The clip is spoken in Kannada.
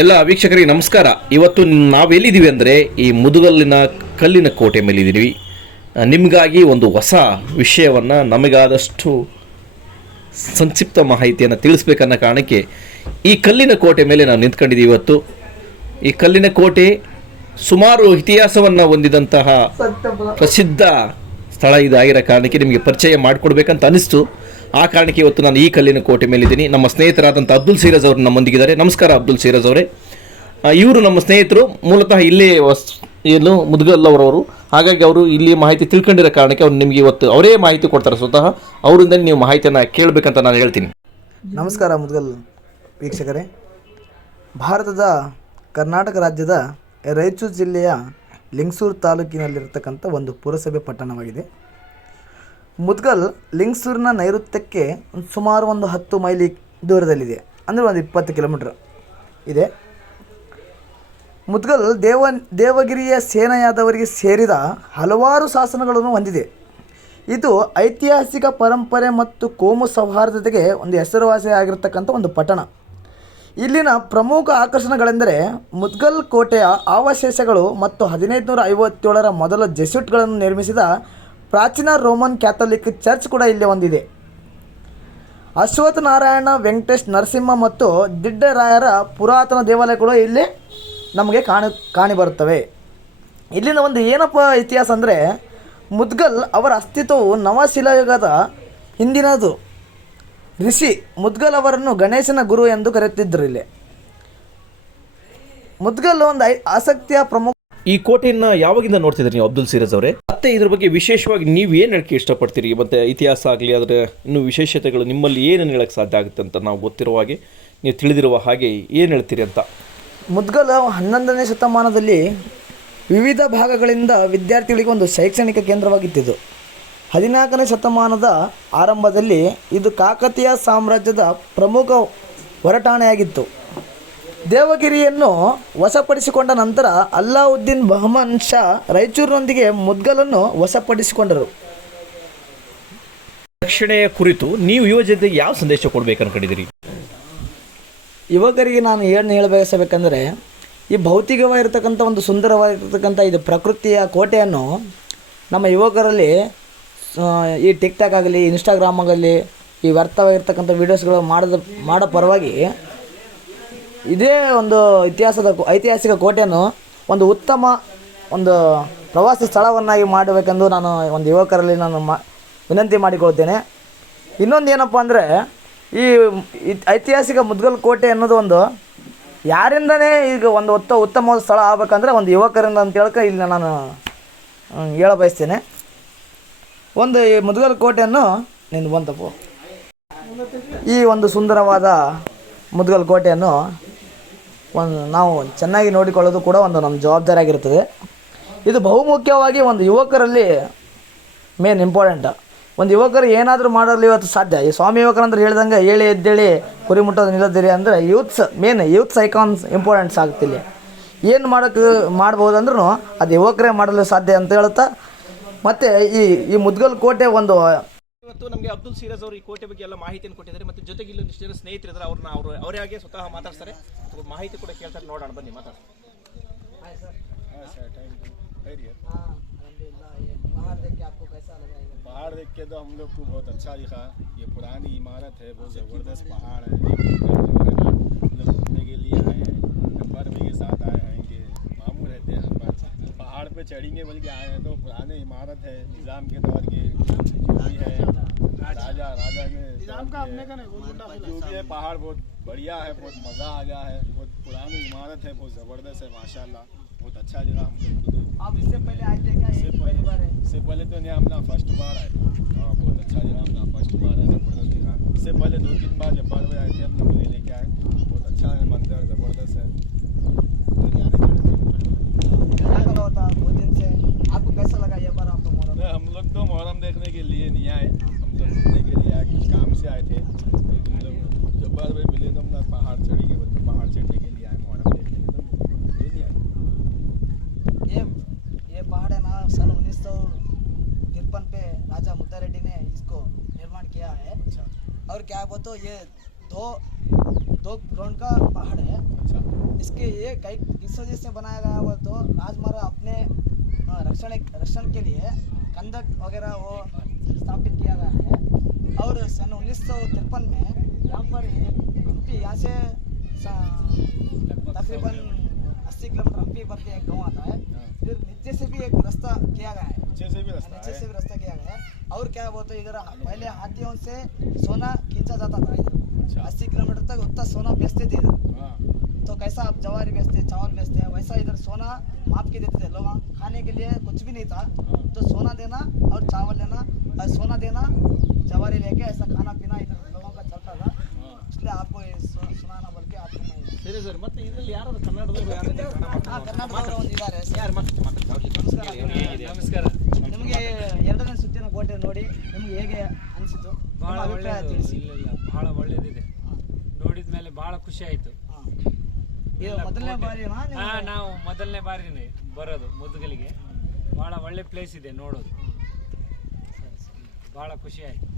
ಎಲ್ಲ ವೀಕ್ಷಕರಿಗೆ ನಮಸ್ಕಾರ. ಇವತ್ತು ನಾವೆಲ್ಲಿದ್ದೀವಿ ಅಂದರೆ ಈ ಮುದುಗಲ್ಲಿನ ಕಲ್ಲಿನ ಕೋಟೆ ಮೇಲಿದ್ದೀವಿ. ನಿಮಗಾಗಿ ಒಂದು ಹೊಸ ವಿಷಯವನ್ನು ನಮಗಾದಷ್ಟು ಸಂಕ್ಷಿಪ್ತ ಮಾಹಿತಿಯನ್ನು ತಿಳಿಸ್ಬೇಕನ್ನೋ ಕಾರಣಕ್ಕೆ ಈ ಕಲ್ಲಿನ ಕೋಟೆ ಮೇಲೆ ನಾವು ನಿಂತ್ಕೊಂಡಿದ್ದೀವಿ ಇವತ್ತು. ಈ ಕಲ್ಲಿನ ಕೋಟೆ ಸುಮಾರು ಇತಿಹಾಸವನ್ನು ಹೊಂದಿದಂತಹ ಪ್ರಸಿದ್ಧ ಸ್ಥಳ ಇದಾಗಿರೋ ಕಾರಣಕ್ಕೆ ನಿಮಗೆ ಪರಿಚಯ ಮಾಡಿಕೊಡ್ಬೇಕಂತ ಅನಿಸ್ತು. ಆ ಕಾರಣಕ್ಕೆ ಇವತ್ತು ನಾನು ಈ ಕಲ್ಲಿನ ಕೋಟೆ ಮೇಲಿದ್ದೀನಿ. ನಮ್ಮ ಸ್ನೇಹಿತರಾದಂಥ ಅಬ್ದುಲ್ ಸೀರಜ್ ಅವರು ನಮ್ಮೊಂದಿಗಿದ್ದಾರೆ ನಮಸ್ಕಾರ ಅಬ್ದುಲ್ ಸೀರಜ್ ಅವರೇ. ಇವರು ನಮ್ಮ ಸ್ನೇಹಿತರು, ಮೂಲತಃ ಇಲ್ಲೇ ಏನು, ಮುದ್ಗಲ್ ಅವರವರು. ಹಾಗಾಗಿ ಅವರು ಇಲ್ಲಿ ಮಾಹಿತಿ ತಿಳ್ಕೊಂಡಿರೋ ಕಾರಣಕ್ಕೆ ಅವ್ರು ನಿಮಗೆ ಇವತ್ತು ಅವರೇ ಮಾಹಿತಿ ಕೊಡ್ತಾರೆ. ಸ್ವತಃ ಅವರಿಂದ ನೀವು ಮಾಹಿತಿಯನ್ನು ಕೇಳಬೇಕಂತ ನಾನು ಹೇಳ್ತೀನಿ. ನಮಸ್ಕಾರ ಮುದ್ಗಲ್ ವೀಕ್ಷಕರೇ. ಭಾರತದ ಕರ್ನಾಟಕ ರಾಜ್ಯದ ರಾಯಚೂರು ಜಿಲ್ಲೆಯ ಲಿಂಗಸೂರು ತಾಲೂಕಿನಲ್ಲಿರ್ತಕ್ಕಂಥ ಒಂದು ಪುರಸಭೆ ಪಟ್ಟಣವಾಗಿದೆ. ಮುದ್ಗಲ್ ಲಿಂಗಸೂರಿನ ನೈಋತ್ಯಕ್ಕೆ ಸುಮಾರು ಒಂದು ಹತ್ತು ಮೈಲಿ ದೂರದಲ್ಲಿದೆ, ಅಂದರೆ ಒಂದು ಇಪ್ಪತ್ತು ಕಿಲೋಮೀಟ್ರ್ ಇದೆ. ಮುದ್ಗಲ್ ದೇವ, ದೇವಗಿರಿಯ ಸೇನೆಯಾದವರಿಗೆ ಸೇರಿದ ಹಲವಾರು ಶಾಸನಗಳನ್ನು ಹೊಂದಿದೆ. ಇದು ಐತಿಹಾಸಿಕ ಪರಂಪರೆ ಮತ್ತು ಕೋಮು ಸೌಹಾರ್ದತೆಗೆ ಒಂದು ಹೆಸರುವಾಸಿಯಾಗಿರ್ತಕ್ಕಂಥ ಒಂದು ಪಟ್ಟಣ. ಇಲ್ಲಿನ ಪ್ರಮುಖ ಆಕರ್ಷಣೆಗಳೆಂದರೆ ಮುದ್ಗಲ್ ಕೋಟೆಯ ಅವಶೇಷಗಳು ಮತ್ತು ಹದಿನೈದು ನೂರ ಐವತ್ತೇಳರ ಮೊದಲ ಜೆಸ್ಯೂಟ್ಗಳನ್ನು ನಿರ್ಮಿಸಿದ ಪ್ರಾಚೀನ ರೋಮನ್ ಕ್ಯಾಥೋಲಿಕ್ ಚರ್ಚ್ ಕೂಡ ಇಲ್ಲಿ ಹೊಂದಿದೆ ಅಶ್ವತ್ಥ ನಾರಾಯಣ ವೆಂಕಟೇಶ್ ನರಸಿಂಹ ಮತ್ತು ದಿಡ್ಡರಾಯರ ಪುರಾತನ ದೇವಾಲಯಗಳು ಇಲ್ಲಿ ನಮಗೆ ಕಾಣ, ಕಾಣಿ ಬರುತ್ತವೆ. ಇಲ್ಲಿನ ಒಂದು ಏನಪ್ಪ ಇತಿಹಾಸ ಅಂದರೆ, ಮುದ್ಗಲ್ ಅವರ ಅಸ್ತಿತ್ವವು ನವಶಿಲಾಯುಗದ ಹಿಂದಿನದು. ಋಷಿ ಮುದ್ಗಲ್ ಅವರನ್ನು ಗಣೇಶನ ಗುರು ಎಂದು ಕರೆಯುತ್ತಿದ್ದರು ಇಲ್ಲಿ. ಮುದ್ಗಲ್ ಒಂದು ಆಸಕ್ತಿಯ ಪ್ರಮುಖ ಈ ಕೋಟೆಯನ್ನು ಯಾವಾಗಿಂದ ನೋಡ್ತಿದ್ರಿ ನೀವು, ಅಬ್ದುಲ್ ಸಿರಾಜ್ ಅವರೇ? ಮತ್ತೆ ಇದ್ರ ಬಗ್ಗೆ ವಿಶೇಷವಾಗಿ ನೀವು ಏನು ಹೇಳಕ್ಕೆ ಇಷ್ಟಪಡ್ತೀರಿ? ಮತ್ತೆ ಇತಿಹಾಸ ಆಗಲಿ ಅದರ ಇನ್ನು ವಿಶೇಷತೆಗಳು ನಿಮ್ಮಲ್ಲಿ ಏನೇನು ಹೇಳಕ್ಕೆ ಸಾಧ್ಯ ಆಗುತ್ತೆ ಅಂತ ನಾವು ಗೊತ್ತಿರುವ ಹಾಗೆ, ನೀವು ತಿಳಿದಿರುವ ಹಾಗೆ ಏನು ಹೇಳ್ತೀರಿ ಅಂತ? ಮುದ್ಗಲ ಹನ್ನೊಂದನೇ ಶತಮಾನದಲ್ಲಿ ವಿವಿಧ ಭಾಗಗಳಿಂದ ವಿದ್ಯಾರ್ಥಿಗಳಿಗೆ ಒಂದು ಶೈಕ್ಷಣಿಕ ಕೇಂದ್ರವಾಗಿತ್ತಿದ್ದು. ಹದಿನಾಲ್ಕನೇ ಶತಮಾನದ ಆರಂಭದಲ್ಲಿ ಇದು ಕಾಕತೀಯ ಸಾಮ್ರಾಜ್ಯದ ಪ್ರಮುಖ ಹೊರಟಾಣೆಯಾಗಿತ್ತು. ದೇವಗಿರಿಯನ್ನು ವಶಪಡಿಸಿಕೊಂಡ ನಂತರ ಅಲ್ಲಾವುದ್ದೀನ್ ಬಹಮನ್ ಶಾ ರಾಯಚೂರಿನೊಂದಿಗೆ ಮುದ್ಗಲನ್ನು ವಶಪಡಿಸಿಕೊಂಡರು. ರಕ್ಷಣೆಯ ಕುರಿತು ನೀವು ಯುವ ಜನತೆಗೆ ಯಾವ ಸಂದೇಶ ಕೊಡ್ಬೇಕು ಅನ್ಕೊಂಡಿದ್ದೀರಿ ಯುವಕರಿಗೆ ನಾನು ಏನು ಹೇಳಬಯಸಬೇಕಂದ್ರೆ ಈ ಭೌತಿಕವಾಗಿರ್ತಕ್ಕಂಥ ಒಂದು ಸುಂದರವಾಗಿರ್ತಕ್ಕಂಥ ಇದು ಪ್ರಕೃತಿಯ ಕೋಟೆಯನ್ನು ನಮ್ಮ ಯುವಕರಲ್ಲಿ ಈ ಟಿಕ್ ಟಾಕ್ ಆಗಲಿ ಇನ್ಸ್ಟಾಗ್ರಾಮ್ ಆಗಲಿ ಈ ವ್ಯರ್ಥವಾಗಿರ್ತಕ್ಕಂಥ ವೀಡಿಯೋಸ್ಗಳು ಮಾಡದ ಮಾಡೋ ಪರವಾಗಿ ಇದೇ ಒಂದು ಇತಿಹಾಸದ ಐತಿಹಾಸಿಕ ಕೋಟೆಯನ್ನು ಒಂದು ಉತ್ತಮ ಒಂದು ಪ್ರವಾಸಿ ಸ್ಥಳವನ್ನಾಗಿ ಮಾಡಬೇಕೆಂದು ನಾನು ಒಂದು ಯುವಕರಲ್ಲಿ ನಾನು ಮಾ ವಿನಂತಿ ಮಾಡಿಕೊಳ್ತೇನೆ ಇನ್ನೊಂದು ಏನಪ್ಪ ಅಂದರೆ, ಈ ಐತಿಹಾಸಿಕ ಮುದ್ಗಲ್ ಕೋಟೆ ಅನ್ನೋದು ಒಂದು ಯಾರಿಂದನೇ ಈಗ ಒಂದು ಉತ್ತ ಉತ್ತಮವಾದ ಸ್ಥಳ ಆಗ್ಬೇಕಂದ್ರೆ ಒಂದು ಯುವಕರಿಂದ ಅಂತ ಹೇಳ್ಕ ಇಲ್ಲಿ ನಾನು ಹೇಳ ಬಯಸ್ತೇನೆ. ಒಂದು ಈ ಮುದ್ಗಲ್ ಕೋಟೆಯನ್ನು ನಿಂದು ಬಂತಪ್ಪು. ಈ ಒಂದು ಸುಂದರವಾದ ಮುದ್ಗಲ್ ಕೋಟೆಯನ್ನು ಒಂದು ನಾವು ಚೆನ್ನಾಗಿ ನೋಡಿಕೊಳ್ಳೋದು ಕೂಡ ಒಂದು ನಮ್ಮ ಜವಾಬ್ದಾರಿ ಆಗಿರ್ತದೆ. ಇದು ಬಹುಮುಖ್ಯವಾಗಿ ಒಂದು ಯುವಕರಲ್ಲಿ ಮೇನ್ ಇಂಪಾರ್ಟೆಂಟ್ ಒಂದು ಯುವಕರು ಏನಾದರೂ ಮಾಡಲು ಇವತ್ತು ಸಾಧ್ಯ. ಈ ಸ್ವಾಮಿ ಯುವಕರಂದ್ರೆ ಹೇಳ್ದಂಗೆ ಹೇಳಿ ಎದ್ದೇಳಿ ಕುರಿ ಮುಟ್ಟೋದು ನಿಲ್ಲದಿರಿ ಅಂದರೆ ಯೂತ್ಸ್ ಮೇನ್ ಯೂತ್ಸ್ ಸೈಕಾನ್ಸ್ ಇಂಪಾರ್ಟೆಂಟ್ಸ್ ಆಗ್ತಿಲ್ಲ ಏನು ಮಾಡೋಕ್ಕೆ ಮಾಡ್ಬೋದು ಅಂದ್ರೂ ಅದು ಯುವಕರೇ ಮಾಡಲು ಸಾಧ್ಯ ಅಂತ ಹೇಳ್ತಾ ಮತ್ತು ಈ ಈ ಮುದ್ಗಲ್ ಕೋಟೆ ಒಂದು ಇವತ್ತು ನಮಗೆ ಅಬ್ದುಲ್ ಸೀರಜ್ ಅವರು ಈ ಕೋಟೆ ಬಗ್ಗೆ ಎಲ್ಲ ಮಾಹಿತಿಯನ್ನು ಕೊಟ್ಟಿದ್ದಾರೆ ಮತ್ತೆ ಜೊತೆಗೆ ಇಲ್ಲೊಂದಿಷ್ಟು ಜನ ಸ್ನೇಹಿತರಿದ್ದಾರೆ ಅವ್ರನ್ನ ಅವರು ಅವರೇ ಹಾಗೆ ಸ್ವತಃ ಮಾತಾಡ್ತಾರೆ ಅವ್ರ ಮಾಹಿತಿ ಕೂಡ ಕೇಳ್ತಾರೆ ನೋಡೋಣ ಬನ್ನಿ ಮಾತಾಡ್ತಾರೆ पहाड़ देख के तो हम लोग को बहुत अच्छा दिखा ये पुरानी इमारत है बहुत ज़बरदस्त पहाड़ है ये जो है ना हम लोग घूमने के लिए आए हैं नंबर में के साथ आए हैं कि मामू रहते हैं हम पर पहाड़ पे चढ़ेंगे बोल के आए हैं तो पुरानी इमारत है निज़ाम के दौर की जो भी है राजा राजा के निज़ाम का अपने का जो भी है पहाड़ बहुत बढ़िया है बहुत मज़ा आ गया है बहुत पुरानी इमारत है बहुत ज़बरदस्त है माशाल्लाह। बहुत अच्छा जगह हम लोग तो आप इससे पहले आए थे क्या? इससे पहले इससे पहले तो नहीं हमने फ़र्स्ट बार आए। हाँ बहुत अच्छा जगह हमने फ़र्स्ट बार है ज़बरदस्त दिखा इससे पहले दो तीन बार जब बार आए थे हम लोग लेके आए। बहुत अच्छा है मंदिर ज़बरदस्त है। आपको कैसा लगा ये बार आपका मोहरम? हम लोग तो मुहर्रम देखने के लिए नहीं आए हम लोग घूमने के लिए आए कुछ काम से आए थे। तो लोग जब बार में मिले तो हम लोग पहाड़ चढ़ेंगे बोल के पहाड़ चढ़ने के लिए आए मुहर्रम देखने के तो ये नहीं आए। ये ये पहाड़ है ना सन उन्नीस सौ तिरपन पे राजा मुद्दा रेड्डी ने इसको निर्माण किया है। अच्छा। और क्या बोलते ये दो दो ग्राउंड का पहाड़ है। अच्छा। इसके ये कई किस वजह से बनाया गया हुआ तो राजमार्ग अपने अ, रक्षण रक्षण के लिए कंदक वगैरह वो स्थापित किया गया है। और सन उन्नीस सौ तिरपन में यहाँ पर हम्पी यहाँ से तकरीबन अस्सी किलोमीटर हम्पी पर के एक गाँव आता है। फिर नीचे से भी एक रास्ता किया गया है। नीचे से भी रास्ता नीचे से भी रास्ता किया गया है। और क्या बोलते इधर पहले हाथियों से सोना खींचा जाता था इधर। अच्छा। अस्सी किलोमीटर तक उतना सोना बेचते थे इधर। हाँ। तो कैसा आप जवारी बेचते चावल बेचते हैं वैसा इधर सोना माप के देते थे। लोग खाने के लिए कुछ भी नहीं था। तो सोना देना और चावल लेना और सोना देना जवारी लेके ऐसा खाना पीना इधर लोगों का चलता था हाँ इसलिए आपको ये सु- सुनाना बोल के आपको मैं ಸರಿ ಸರ್ ಮತ್ತೆ ಇದರಲ್ಲಿ ಯಾರು ಕನ್ನಡದವರು ಯಾರು ಹಾಂ ಕರ್ನಾಟಕದವರು ಒಂದು ಇದ್ದಾರೆ ಯಾರು ಮಾತಾಡ್ತಾರೆ ನಮಸ್ಕಾರ ನಮಸ್ಕಾರ ನಿಮಗೆ ಎರಡನೇ ಸುತ್ತಿನ ಕೋಟೆ ನೋಡಿ ನಿಮ್ಗೆ ಹೇಗೆ ಅನಿಸಿತು ಬಹಳ ನಿಮ್ಮ ಅಭಿಪ್ರಾಯ ಒಳ್ಳೆಯದು ತಿಳಿಸಿ ಇಲ್ಲ ಇಲ್ಲ ಬಹಳ ಒಳ್ಳೇದಿದೆ ಹಾಂ ನೋಡಿದ ಮೇಲೆ ಬಹಳ ಖುಷಿ ಆಯ್ತು ಹಾಂ ಇದು ಮೊದಲನೇ ಬಾರಿನಾ ಹಾ ನೀವು ನಾವು ಮೊದಲನೇ ಬಾರಿನೇ ಬರೋದು ಮುದುಗಲಿಗೆ ಬಹಳ ಒಳ್ಳೆ ಪ್ಲೇಸ್ ಇದೆ ನೋಡೋದು. ಬಹಳ ಖುಷಿ ಆಯ್ತು.